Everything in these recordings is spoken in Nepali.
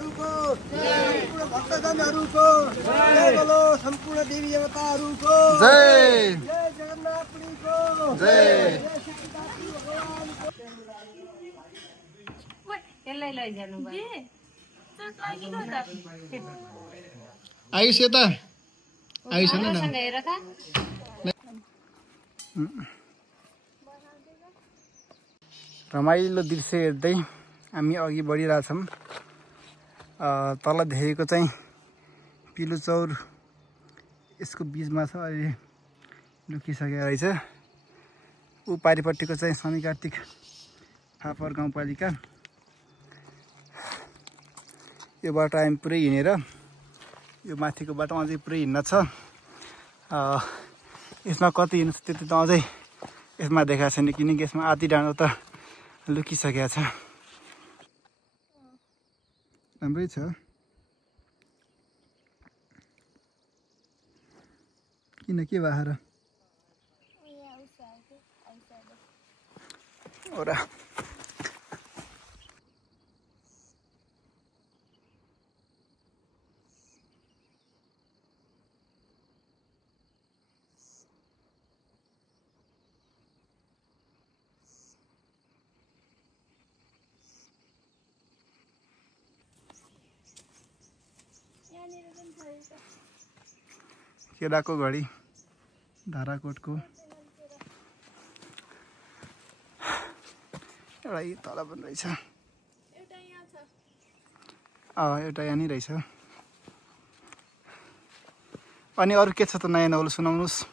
देवताहरूको सम्पूर्ण भक्तजनहरूको जय बोलो सम्पूर्ण देवी देवताहरूको जय जय जगन्नाथपुरीको जय त्यसलाई लैजानु भयो आयुष यता आयुष न हेर त रमाइलो दृश्य हेर्दै हामी अघि बढिरहेछौँ। तल देखेको चाहिँ पिलुचौर यसको बीचमा छ, अहिले लुकिसकेको रहेछ। ऊ पारिपट्टिको चाहिँ शनि कार्तिक फापर गाउँपालिका। यो बाटो हामी पुरै हिँडेर यो माथिको बाटो अझै पुरै हिँड्न छ। यसमा कति हिँड्नु छ त्यति त अझै यसमा देखाएको छैन, किनकि यसमा आधी डाँडो त लुकिसकेको छ। राम्रै छ। किन के बाहेर ओरा केराको घडी धाराकोटको एउटा यी तल पनि रहेछ। एउटा यहाँ नि रहेछ। अनि अरू के छ त नयाँ नौलो सुनाउनुहोस्।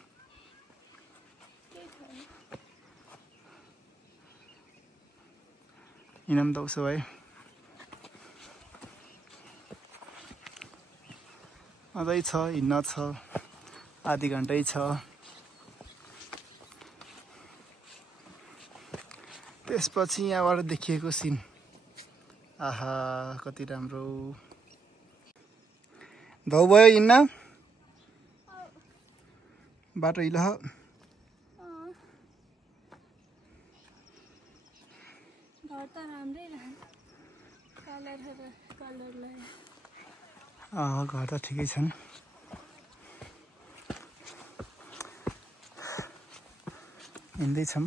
हिँडौँ त उसो भए। अझै छ, हिँड्न छ, आधी घन्टै छ। त्यसपछि यहाँबाट देखिएको सिन आहा कति राम्रो। धौ भयो हिँड्न बाटो हिलो घर त ठिकै छन्। हिँड्दैछौँ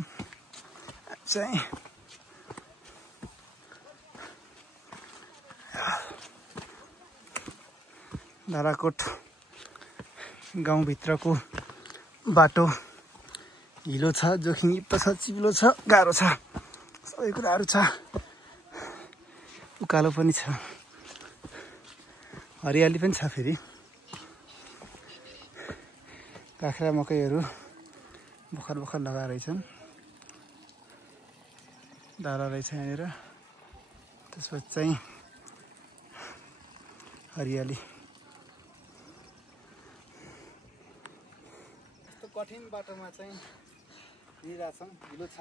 चाहिँ धाराकोट गाउँभित्रको बाटो हिलो छ, जोखिमयुक्त छ, चिप्लो छ, गाह्रो छ, सबै कुराहरू छ। उकालो पनि छ, हरियाली पनि छ। फेरि काँक्रा मकैहरू भर्खर भर्खर लगाएर रहेछन्। डाँडा रहेछ यहाँनिर। त्यसपछि चाहिँ हरियाली। यस्तो कठिन बाटोमा चाहिँ हिँडिरहेछौँ, हिलो छ,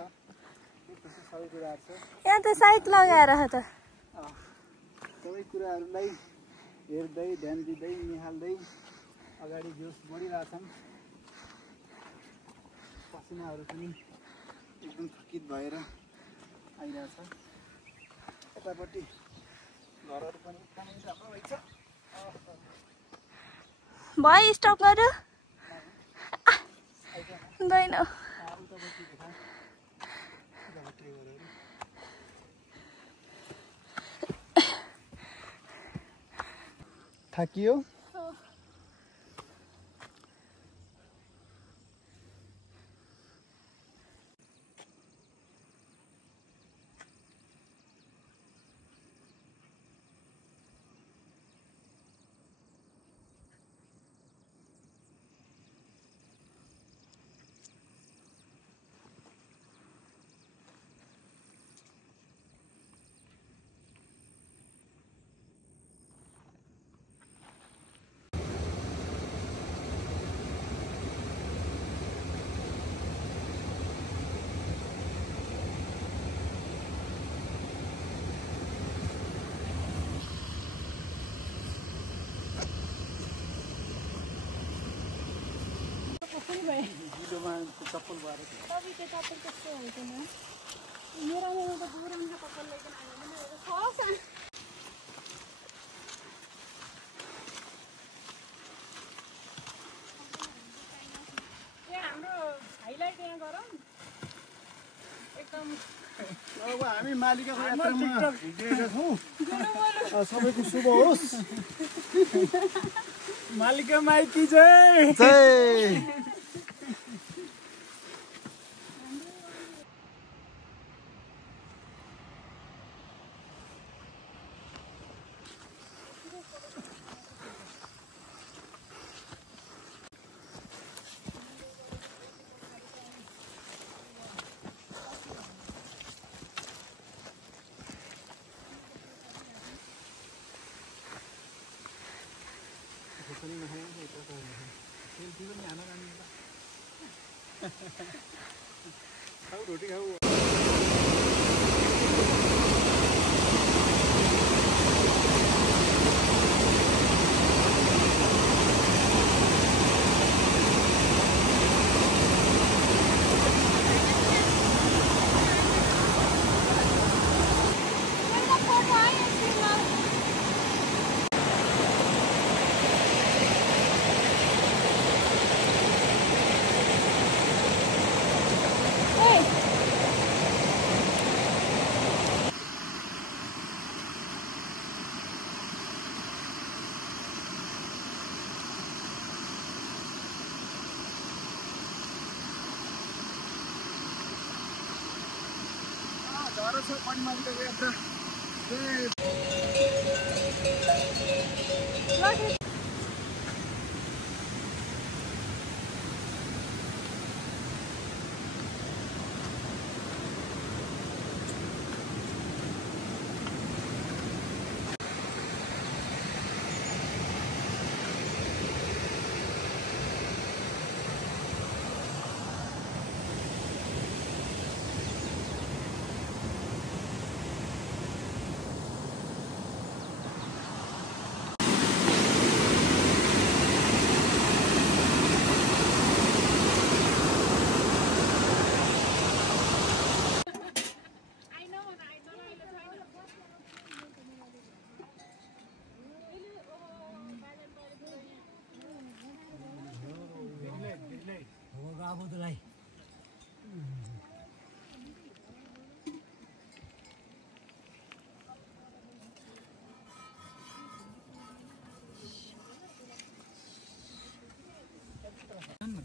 सबै कुराहरू छ। यहाँ त साइड लगाएर त सबै कुराहरूलाई हेर्दै ध्यान दिँदै निहाल्दै अगाडि जोस बढिरहेछौँ। पसिनाहरू पनि एकदम थकित भएर आइरहेछ। यतापट्टि घरहरू पनि एकदमै राम्रो रहेछ। भयो स्टप गर्यो हुँदैन। थाकियो। भिडियोमा चप्पल भएर तपाईँको चप्पल कस्तो हुँदैन मेरो त पुरानो चप्पल लिएर आयो भने अब हामी मालिकाको यात्रामा हिँडेका छौँ सबैको शुभ होस् मालिका माइती जय जय खाऊ रोटी खाऊ मालिकाको यात्रा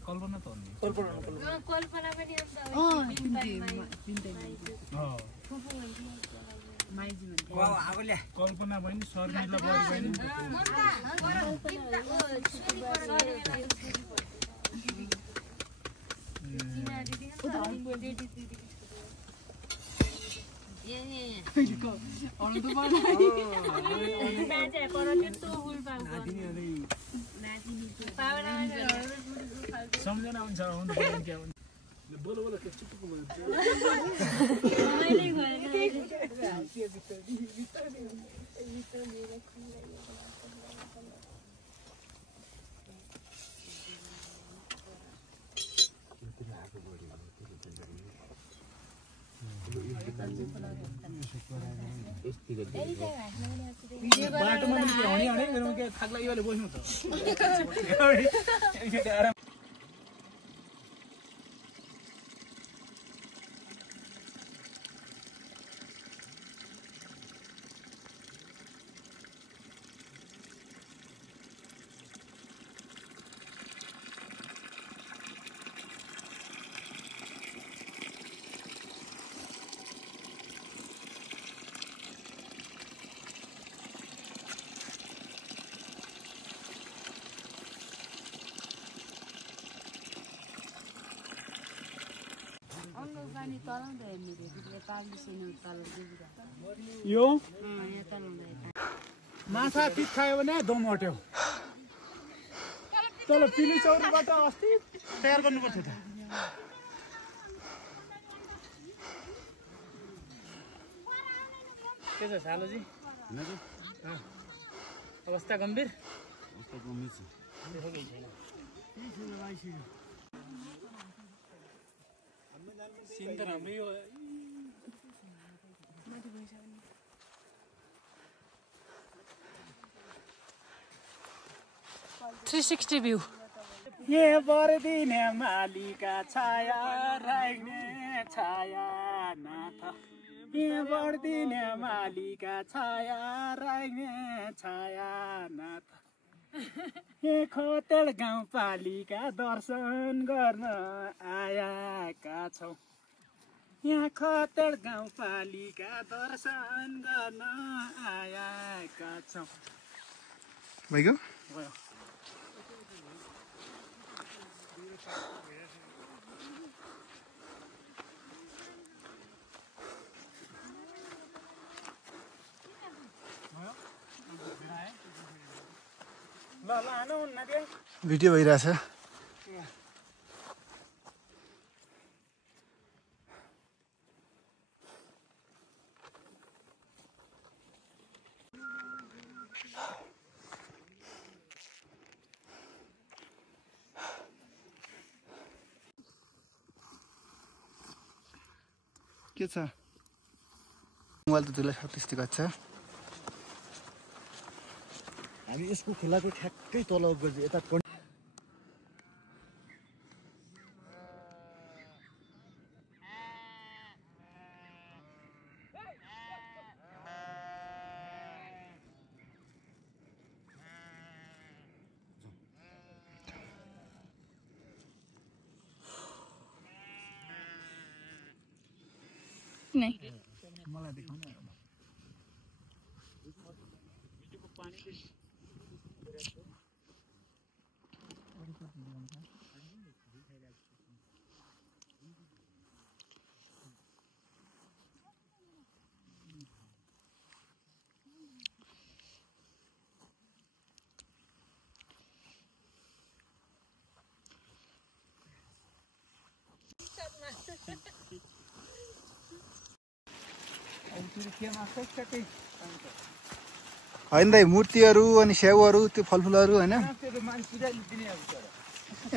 कल्पना त कल्पना पनि कल्पना बहिनी शर्मिला बहिनी सम्झना हुन्छ बोलो बोलो के चुप बाटोमा मेरोमा के थाक लाग्यो भने बस्नु त यो माछा पिट खायो भने दम हट्यो तल पिली चौरीबाट अस्ति तयार गर्नुपर्छ त के छ सालोजी अवस्था गम्भीर सीन त राम्रै हो 360 view. ये बर्दिने मालिका छाया राख्ने छाया नाथ यहाँ बढ्दिने मालिका छाया राख्ने छाया नाथ यहाँ खोटेल गाउँपालिका दर्शन गर्न आएका छौँ यहाँ खोटेल गाउँपालिका दर्शन गर्न आएका छौँ भइगयो भयो भिडियो भइरहेछ के छ मोबाइल त त्यसलाई त्यस्तै गर्छ हामी यसको खोलाको ठ्याक्कै तल यता नहीं मलाई देखाउन होइन दाइ मूर्तिहरू अनि स्याउहरू त्यो फलफुलहरू होइन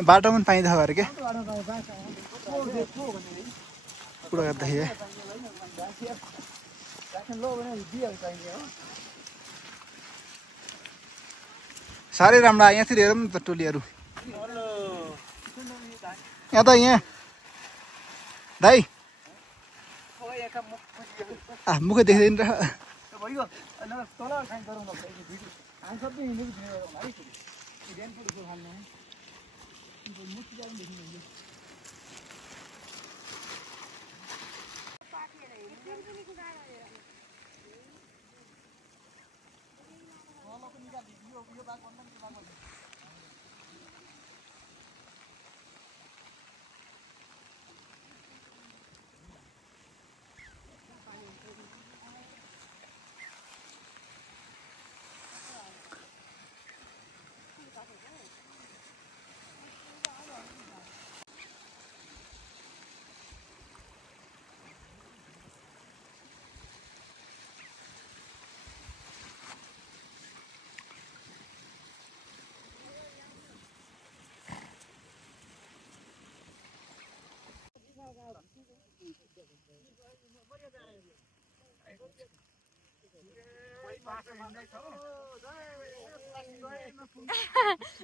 बाटोमा पनि पाइँदा अरे क्या पुरा गर्दाखेरि साह्रै राम्रो आयो यहाँतिर हेरौँ न त टोलीहरू यहाँ त यहाँ दाइ मुखै देख्दैन र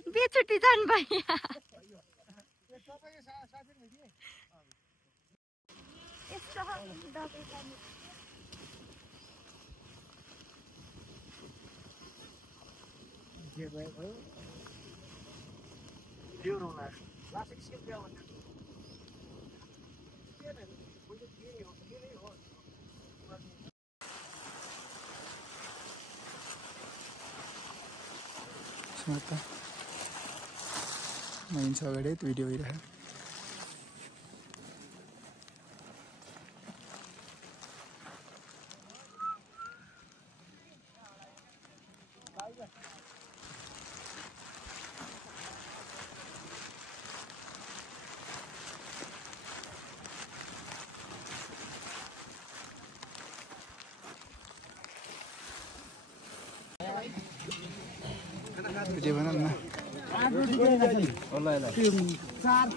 बेचुटी जानु भयो हिँड्छ अगाडि त्यो भिडियो भइरहेको भिडियो बनाउनु न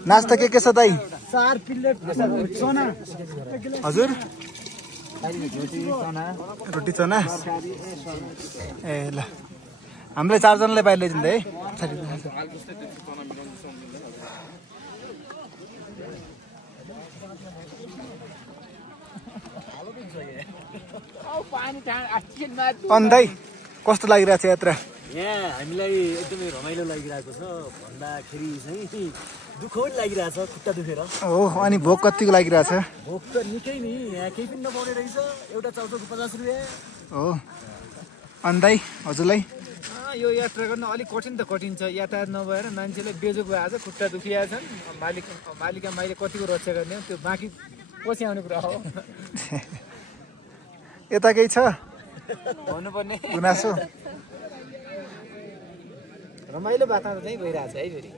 नास्ता के छ दाइ 4 प्लेट चना हजुर रोटी चना ए ल हामीलाई 4 जनालाई बाहिर ल्याइदिनु है अन्दाई कस्तो लागिरहेछ यात्रा? यहाँ हामीलाई एकदमै रमाइलो लागिरहेको छ भन्दाखेरि चाहिँ दुःख पनि लागिरहेछ खुट्टा दुखेर। हो अनि भोक कतिको लागिरहेछ? भोक त निकै नि, यहाँ केही पनि नपाउने रहेछ। एउटा चाउचाउको 50 रुपियाँ हो। अन्दाई हजुरलाई? यो यात्रा गर्न अलिक कठिन त कठिन छ। यातायात नभएर मान्छेले बेजोग भएको छ, खुट्टा दुखिया छन्। मालिका माइले कतिको रक्षा गर्ने हो त्यो बाँकी पछि आउने कुरा हो। यता केही छ भन्नुपर्ने गुनासो? रमाइलो वातावरण चाहिँ भइरहेछ है फेरि।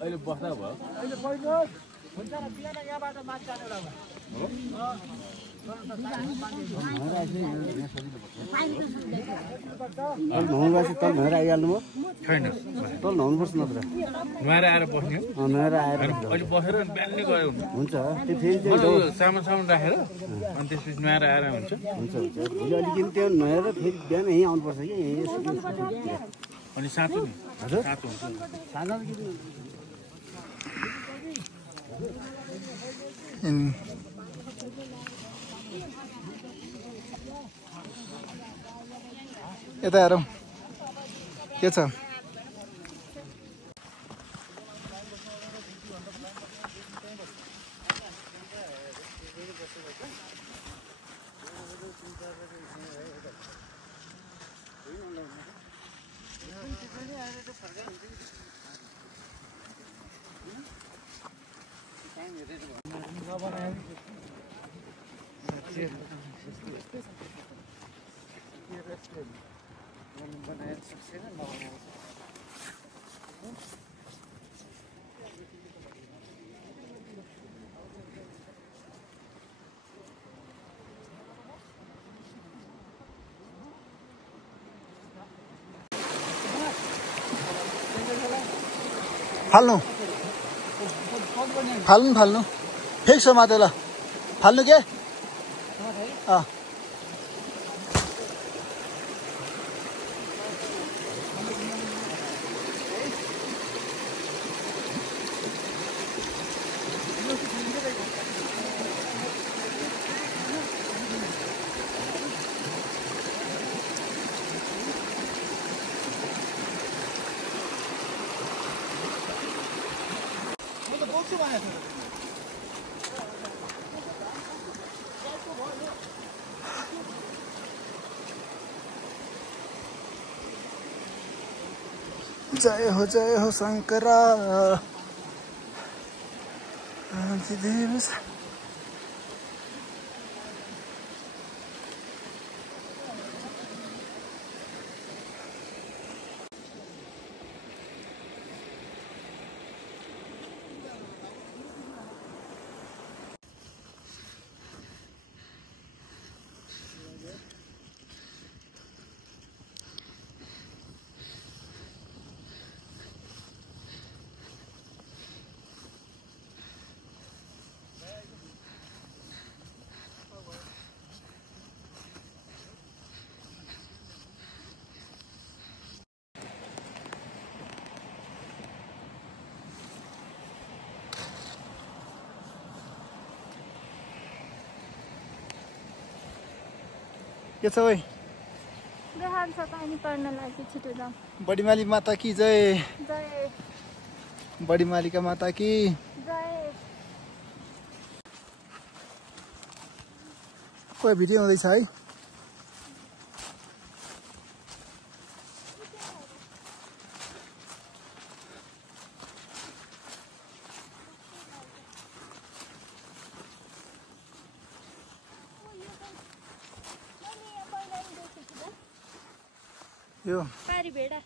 अहिले बस्दा भयो तल नहेर आइहाल्नु भयो छैन तल नहुनुपर्छ नत्र नुहाएर आएर बस्ने हो नहेर आएर अहिले बसेर बिहानै गयो हुन्छ त्यो फेरि चाहिँ सामान राखेर अनि त्यसपछि नुहाएर आएर हुन्छ हुन्छ हुन्छ भोलि अलिकति त्यो नहेर फेरि बिहान यहीँ आउनुपर्छ कि यहीँ अनि साँचो नि हजुर साँचो हुन्छ साँझ यता हेरौँ के छ? फाल्नु फाल्नु फाल्नु ठिक छ माथि ल फाल्नु के जय हो शंकरा के छ भाइ? बिहान छ पानी पर्न लागि छिटो जाऊ। बडीमाली माता की जय। जय। बडी मालिका माता की कोही भिडियो हुँदैछ है यो पारी भेडा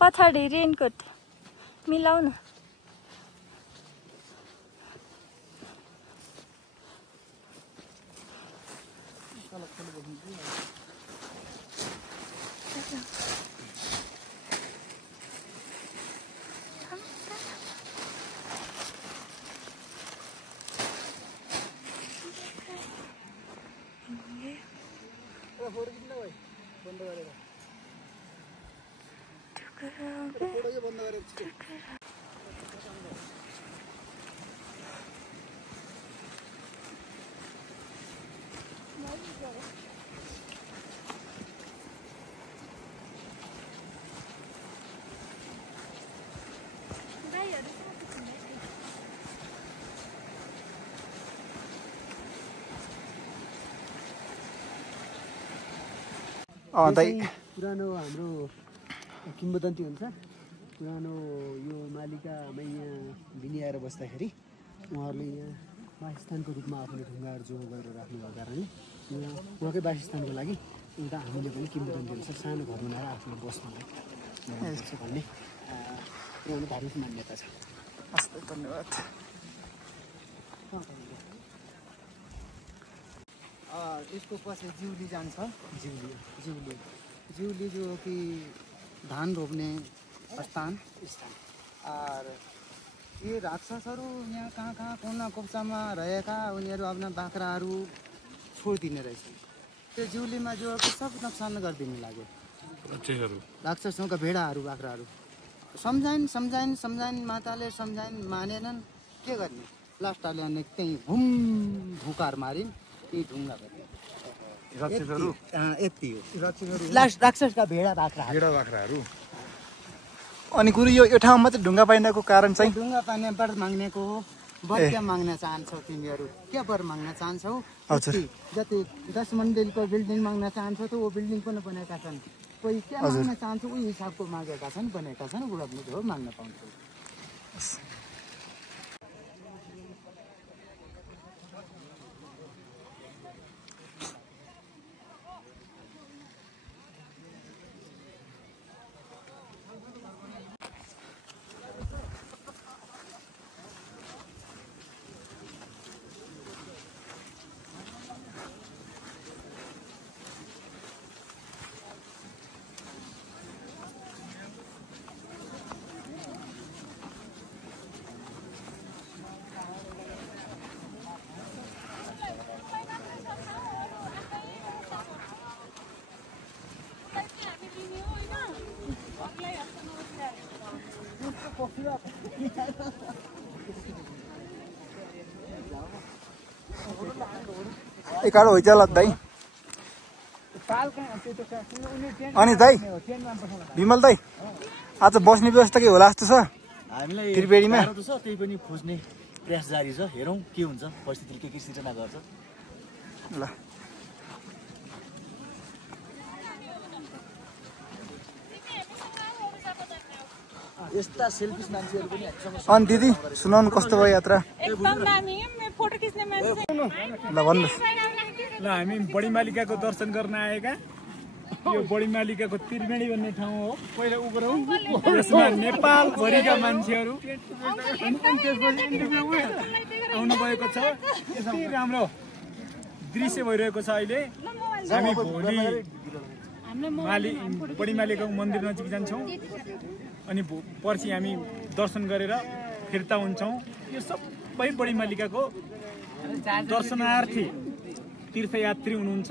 पछाडि रेनकोट मिलाउ न पुरानो हाम्रो किम्बदन्ती हुन्छ पुरानो यो मालिका यहाँ बिनी आएर बस्दाखेरि उहाँहरूले यहाँ वासस्थानको रूपमा आफूले ढुङ्गाहरू जोड गरेर राख्नुभएको कारणले यहाँ उहाँकै वासस्थानको लागि एउटा हामीले पनि किम्बदन्ती अनुसार सानो घर बनाएर आफूले बस्नुलाई भन्ने पुरानो धार्मिक मान्यता छ। हस् धन्यवाद। इसको पछि जिउली जान्छ जिउली जो कि धान रोप्ने स्थान और ये राक्षसहरू यहाँ कहाँ कहाँ कुना कोप्चामा रहेका उनीहरू आफ्ना बाख्राहरू छोडिदिने रहेछ त्यो जिउलीमा जो कि सब नोक्सान गरिदिनु लाग्यो राक्षसहरूका भेडाहरू बाख्राहरू सम्झाइन माताले सम्झाइन मानेनन् के गर्ने लास्टले अनि त्यही भुम भुकार मारिन् त्यही ढुङ्गा यति हो लास्ट राक्षसका भेडा बाख्राहरू। अनि कुरो यो ठाउँमा मात्रै ढुङ्गा पाइनको कारण चाहिँ ढुङ्गा पाइने बर माग्नेको हो। बर क्या माग्न चाहन्छौ तिमीहरू क्या बर माग्न चाहन्छौ जति 10 मन्जिलको बिल्डिङ माग्न चाहन्छौ त वो बिल्डिङ पनि बनेका छन् कोही क्या माग्न चाहन्छ उही हिसाबको मागेका छन् बनेका छन् बुढाबुढी हो माग्न पाउँछौ। एकाडो होइजा लद्दै अनि दाइ विमल दाइ आज बस्ने व्यवस्था के होला जस्तो छ हामीलाई त्रिवेणीमा छ त्यही पनि खोज्ने प्रयास जारी छ हेरौँ के हुन्छ परिस्थितिले के सिर्जना गर्छ। ल यस्ता सेल्फिस मान्छेहरू पनि अनि दिदी सुनाउनु कस्तो भयो यात्रा? एकदम दामी फोटो खिच्ने मान्छे ल भन्नुहोस्। ल हामी बडी मालिकाको दर्शन गर्न आएका यो बडी मालिकाको त्रिवेणी भन्ने ठाउँ हो। पहिला उब्रौँ यसमा नेपाल भरिका मान्छेहरू आउनु भएको छ। यति राम्रो दृश्य भइरहेको छ अहिले। हामी भोलि बडी मालीको मन्दिर नजिक जान्छौँ अनि पर्सि हामी दर्शन गरेर फिर्ता हुन्छौँ। यो सबै बडी मालिकाको दर्शनार्थी तीर्थयात्री हुनुहुन्छ।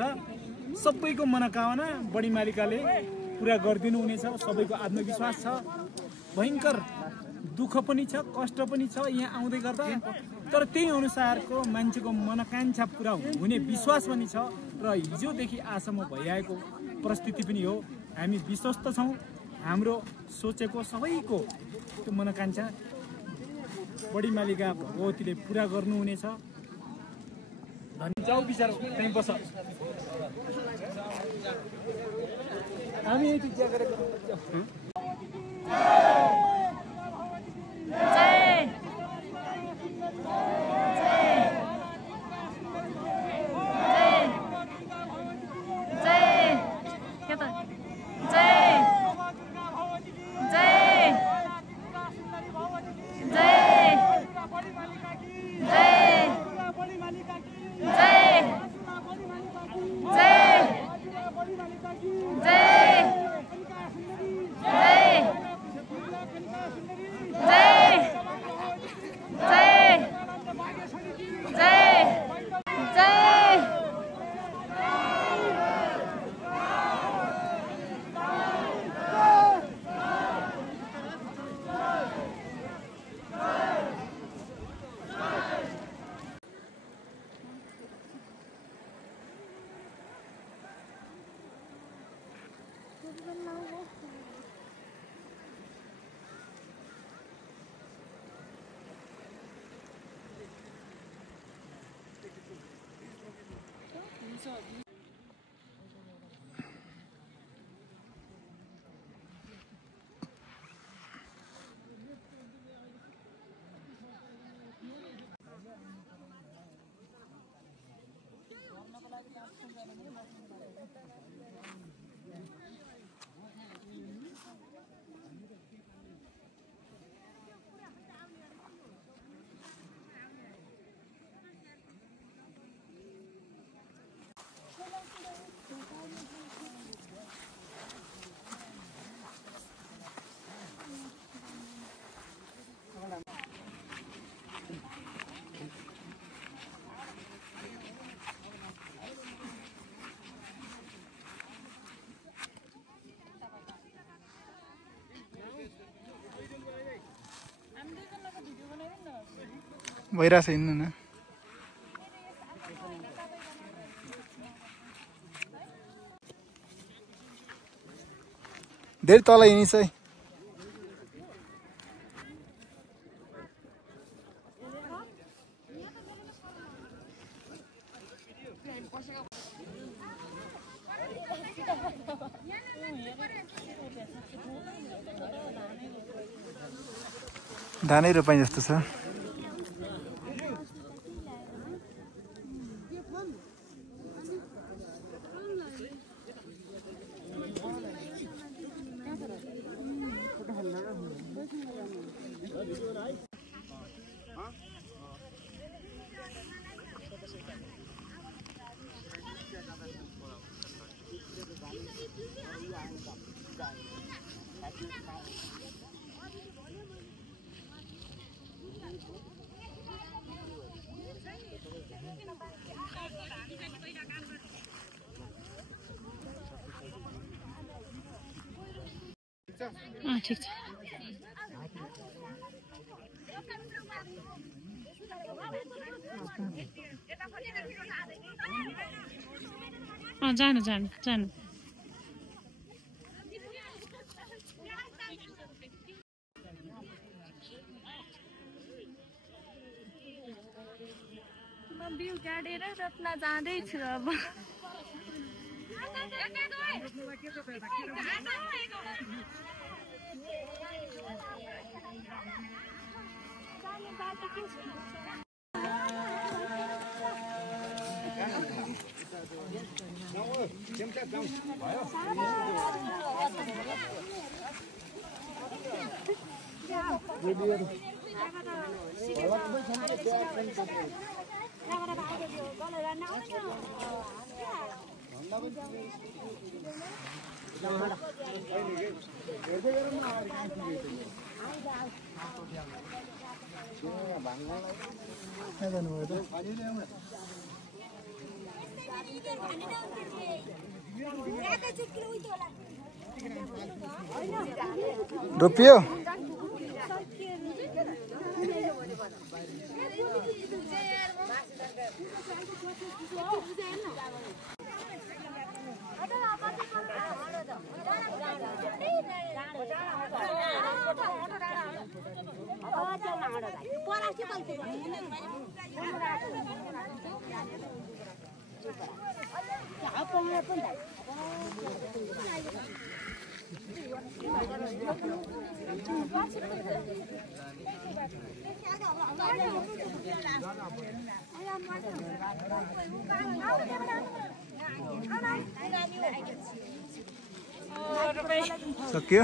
सबैको मनोकामना बडी मालिकाले पुरा गरिदिनु हुनेछ। सबैको आत्मविश्वास छ। भयङ्कर दुःख पनि छ, कष्ट पनि छ यहाँ आउँदै गर्दा, तर त्यही अनुसारको मान्छेको मनोकांक्षा पुरा हुने विश्वास पनि छ र हिजोदेखि आजसम्म भइआएको परिस्थिति पनि हो। हामी विश्वस्त छौँ हाम्रो सोचेको सबैको त्यो मनोकांक्षा बडी मालिका भगवतीले पुरा गर्नुहुनेछ। जाऊ विचार त्यहीँ बस। हामी यति चिया गरेको भइरहेछ हिँड्नु न। धेरै तल हिँडिस् है। धानै रोपाइ जस्तो छ। ठिक छ। जानु जानु जानु। म बिउ काटेर रत्न जाँदैछु अब। रोपियो सक्यो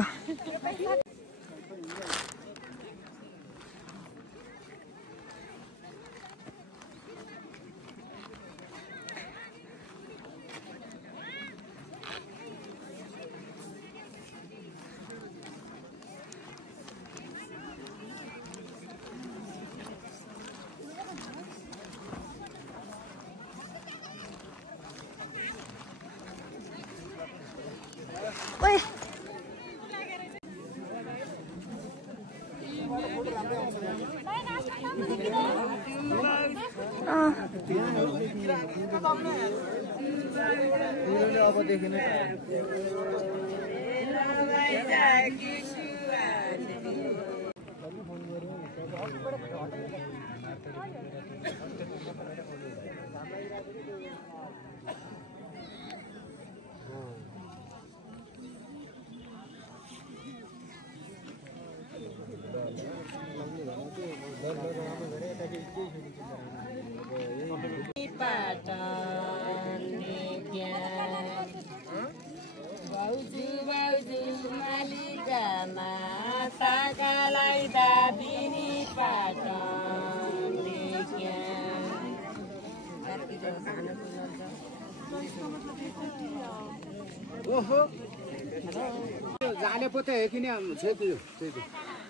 जाले पोते किन छेक्यो छेक्यो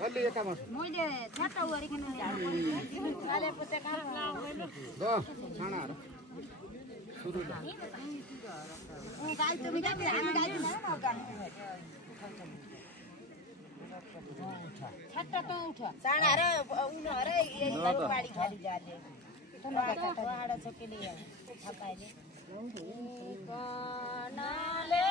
अलि एकामा मैले छाटा गरिकन जाले पोते काम लाउँदैन द छानाहरु सुरु गाई त मिटा हामी गाई दिन न गाई छाटा त उठ छानाहरु उनीहरु यही बाडी खाली जाले तनका छाडा छकेले छकाइले कनाले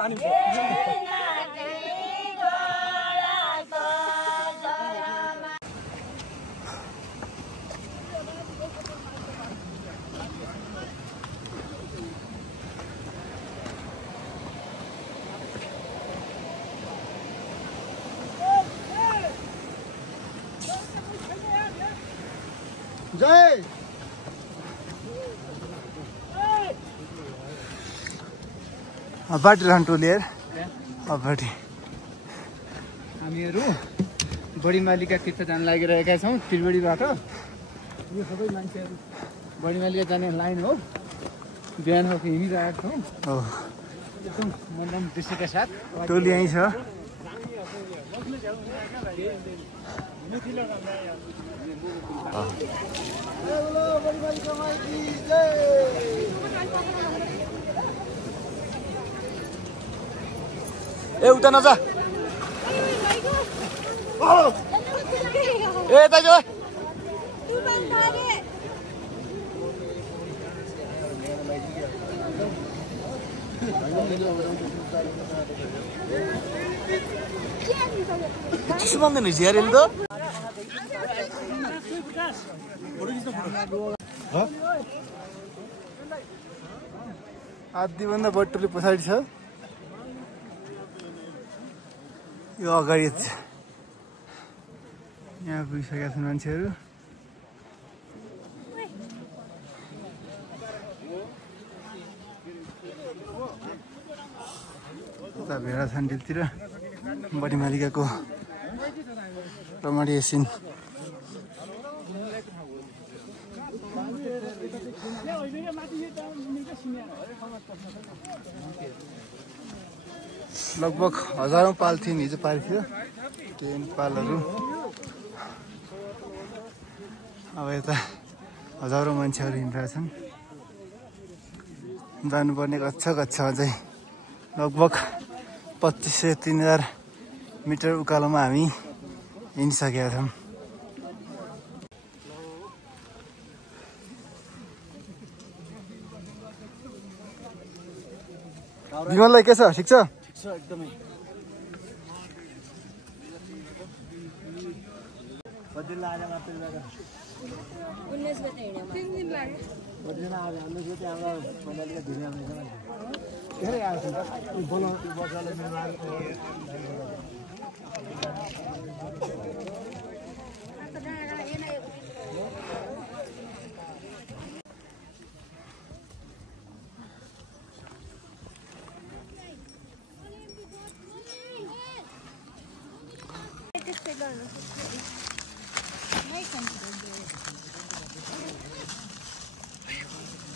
पानी जय बाटी रहन टोलिएर बाटी हामीहरू बडी मालिका तीर्थ जान लागिरहेका छौँ त्रिवेणीबाट। यो सबै मान्छेहरू बडी मालिका जाने लाइन हो। बिहान हिँडिरहेका छौँ हो एकदम मनोरम दृश्यका साथ। टोली यहीँ छ। ए उता नजा ए दाजु चिसो बन्दैन यार यसले त। आधीभन्दा बढी टोली पछाडि छ। यो अगाडि यहाँ पुगिसकेका छन् मान्छेहरू। उता भेडा छान्डीतिर बडी मालिकाको रमणीय सिन। लगभग हजारौँ पाल थिए हिजो पारेको थियो 10 पालहरू। अब यता हजारौँ मान्छेहरू हिँडिरहेछन्। जानुपर्ने गच्छ अझै लगभग 2500-3000 मिटर उकालोमा हामी हिँडिसकेका छौँ। विमललाई के छ? ठिक छ? एकदमै बद्रीलाई आज मात्र गएर 19 गते हिँड्यो 3 दिन लाग्यो। बद्रीमा आज हाम्रो चाहिँ त्यहाँबाट बङ्गालीका धेरै आउँदैछ धेरै आएको छ बनाउँछु बजारले निर्माण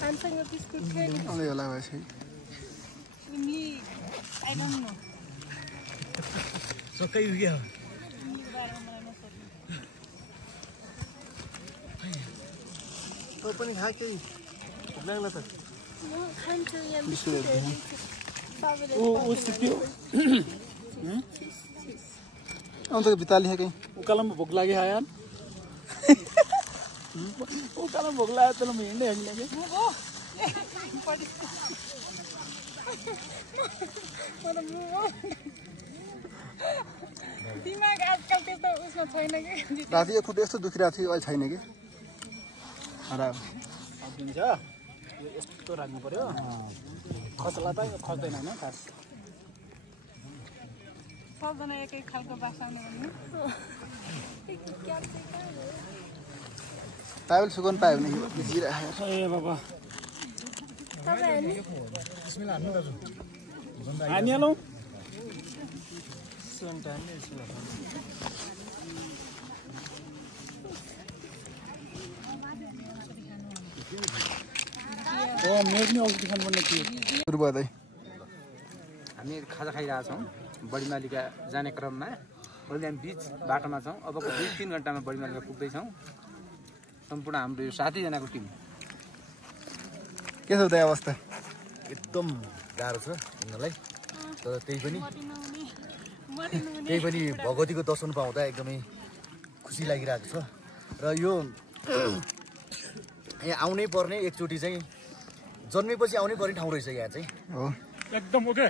हामीसँग बिस्कुट थियो नि आउँदै होला भएछ। इमली आई डोन्ट नो सबै उयो पनि खा केही लाग्ला त म खान्छु यहाँ बिस्कुटहरू बाबाले आउँछ भिताली है कहीँ उकालोमा भोक लाग्यो यार उकालोमा भोक लाग्यो तर म हिँड्दै हिँड्ने दिमाग आजकल त्यस्तो उसमा छैन कि राति यो खुट्टा यस्तो दुखिरहेको थियो अहिले छैन कि दिन्छ यस्तो राख्नु पर्यो खसला त खस्दैन होइन खास सबजना एकै खालको बासाउने भन्नु पाइल सुकन पायो भने बिजिरहेको ए बाबा हानिहालौँ मेरो पनि औषधि खानुपर्ने थियो सुरु भयो दाइ। हामी खाजा खाइरहेका छौँ बडी मालिका जाने क्रममा। अहिले हामी बिच बाटोमा छौँ। अबको 2-3 घन्टामा बडी मालिका पुग्दैछौँ। सम्पूर्ण हाम्रो यो 7जनाको टिम। के छ दाइ अवस्था? एकदम गाह्रो छ हिँड्नलाई, तर त्यही पनि भगवतीको दर्शन पाउँदा एकदमै खुसी लागिरहेको छ। र यो यहाँ आउनै पर्ने एकचोटि चाहिँ जन्मेपछि आउनै पर्ने ठाउँ रहेछ यहाँ चाहिँ। हो एकदम ओके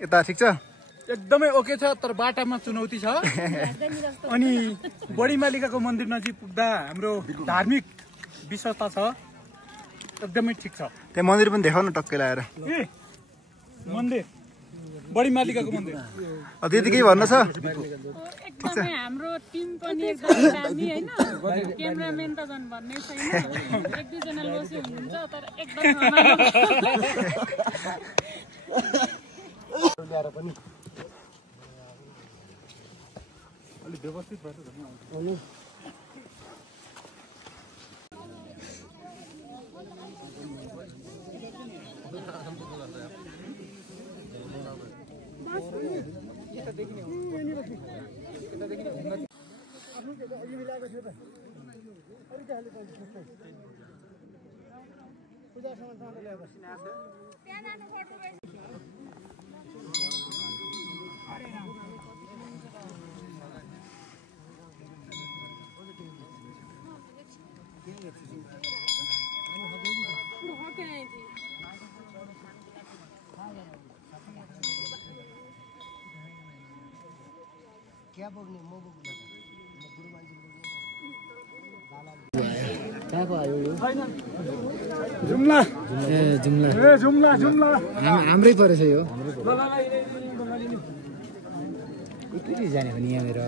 यता ठिक छ? एकदमै ओके छ, तर बाटामा चुनौती छ। अनि बडी मालिकाको मन्दिर नजिक पुग्दा हाम्रो धार्मिक विश्वासता छ एकदमै ठिक छ। त्यहाँ मन्दिर पनि देखाउन टक्कै लगाएर। ए मन्दिर बडी मालिकाको मन्दिर त्यति केही भन्न छ? एकदमै हाम्रो टिम पनि एकदमै दामी हैन क्यामेराम्यान त झन् भन्ने छैन 1-2 जना लोसी हुनुहुन्छ तर एकदम रमाइलो पनि अलिक व्यवस्थित भएर अनि क्या बोक्ने म बोक्नु कहाँको आयो यो जुम्ला जुम्ला हाम्रै परेछ यो कति जाने भने यहाँनिर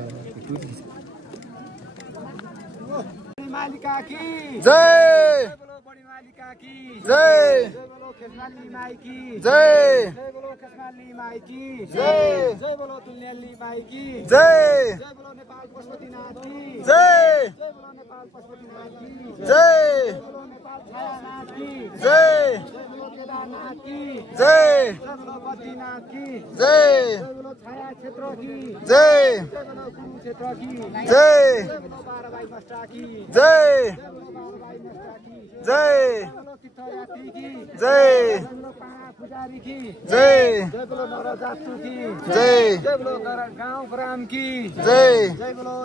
मालिका की जय बोलो बडी मालिका की जय बोलो खेसमाली माई की जय बोलो खेसमाली माई की जय बोलो तुल्याली माई की जय बोलो नेपाल पशुपतिनाथ की जय बोलो नेपाल पशुपतिनाथ की जय बोलो नेपाल छायानाथ की जय बोलो केदारनाथ की जय बोलो बद्रीनाथ की जय बोलो छाया क्षेत्र की जय बोलो कुरुक्षेत्र की जय बोलो बाराबाई मस्टा की जय बोलो बाराबाई मस्टा की जय बोलो तीर्थयात्री की जय बोलो पाहा पुजारी की जय बोलो नरजातु की जय बोलो गाउँ ग्राम की जय बोलो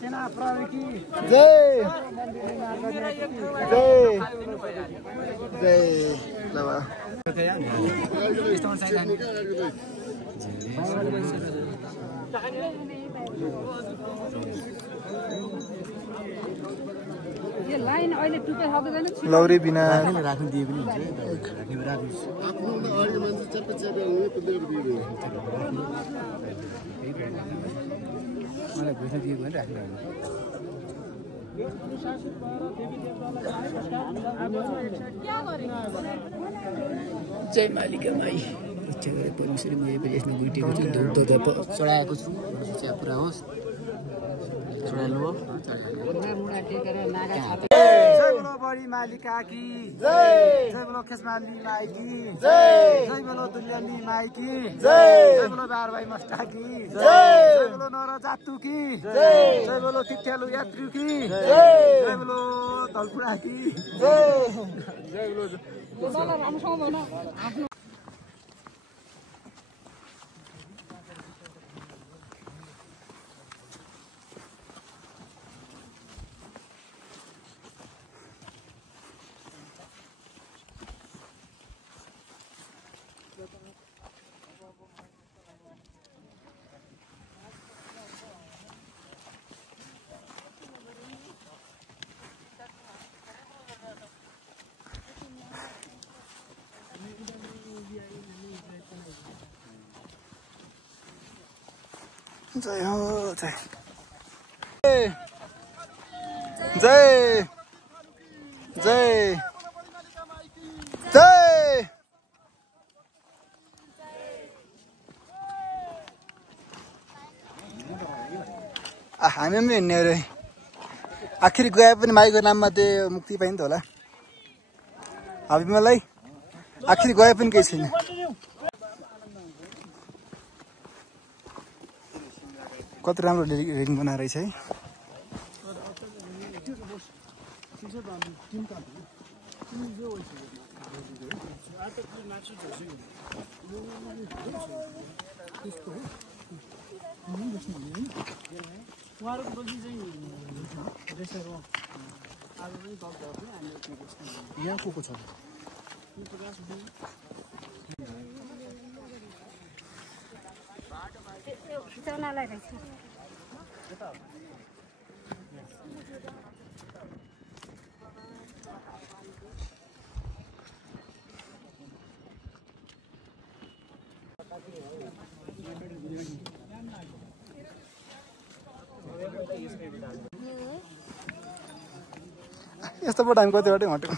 सेना प्रहरी की जय जय जय ल यो लाइन अहिले टुक्कै सक्दैन लौरी बिना राख्नु दिए पनि मलाई बुझ्न दियो भने राख्नु जय मालिका माई इच्छा गरे परमेश्वरी मैले पनि यसमा गुटेको छु धुप चढाएको छु चिया पुरा होस् चढाइलो हो जय बोलो बडी मालिका की जय बोलो खेसमाली माई की जय बोलो तुल्याली माई की जय बोलो बारबाई मस्टा की जय बोलो नरजातु की जय बोलो तीर्थयालु यात्रु की जय बोलो धलपुरा की जय बोलो जय हो जय जय जय जय हामी पनि हिँड्ने अरे आखिर गए पनि माईको नाममा त्यो मुक्ति पाइन्छ होला हबिबलाई आखिर गए पनि केही छैन कति राम्रो रेलिङ बनाएर रहेछ है यहाँ को छ खिचाउनलाई रहेछ यस्तोबाट हामी कतिबाटै हट्यौँ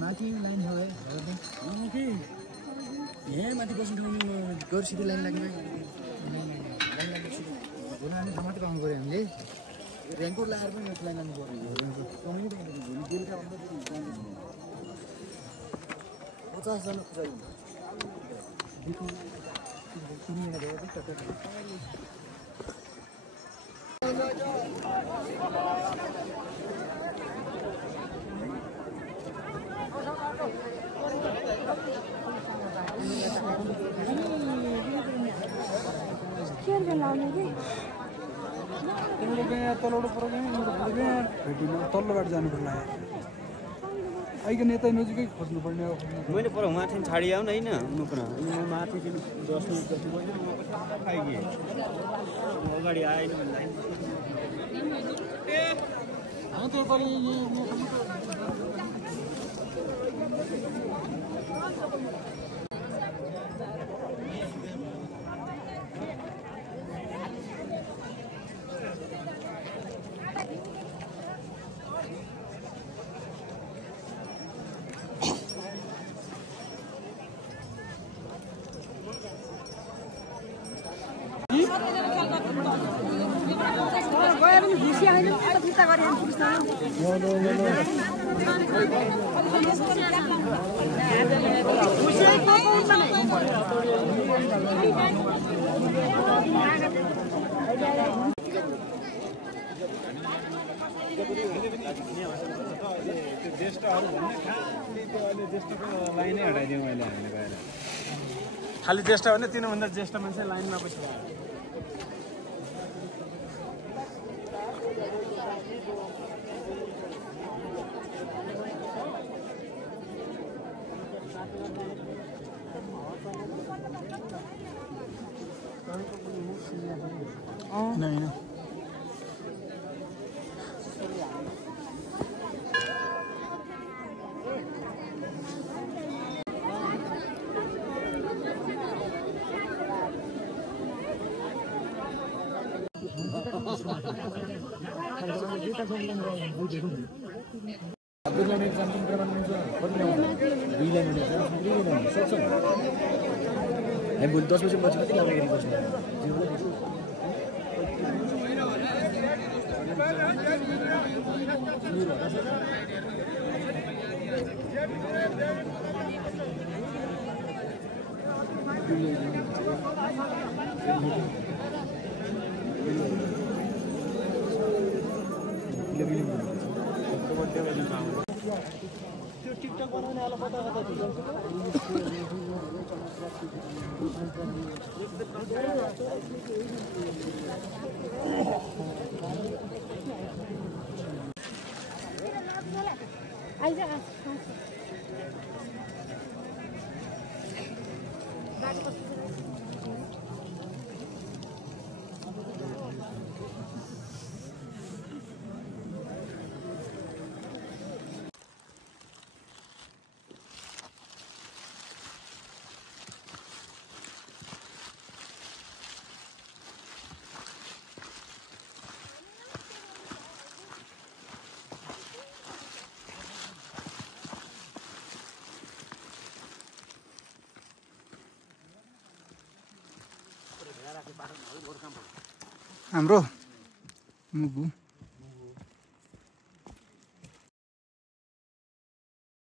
माथि लाइन हो है कि यहाँ माथि बस्नु गएर सिधै लाइन लाग्ने लाइन लागेपछि भोलि हामी मात्रै पाउनु पऱ्यो हामीले रेनकोट लगाएर पनि लाइन लाग्नु पऱ्यो भोलि बेलुका भन्दा 50 जना पुजारी तल्लो बाटो जानु पर्ला आइकन यता नजिकै खोज्नु पर्ने हो मैले पर माथि छाडी आउन हैन उनको म माथि 10 मिनेट जति भयो खाइगे अगाडि आएन भन्दा त्यो पनि लाइनै हटाइदिउँ मैले हामीले गएर खाली ज्येष्ठ भने तिनीभन्दा ज्येष्ठ मान्छे लाइनमा पछि नहीं ना भोलि 10 बजे पछि कति लाग्दाखेरि बस्नु त्यो टिकटक बनाउने आलो कता कता हाम्रो मुगु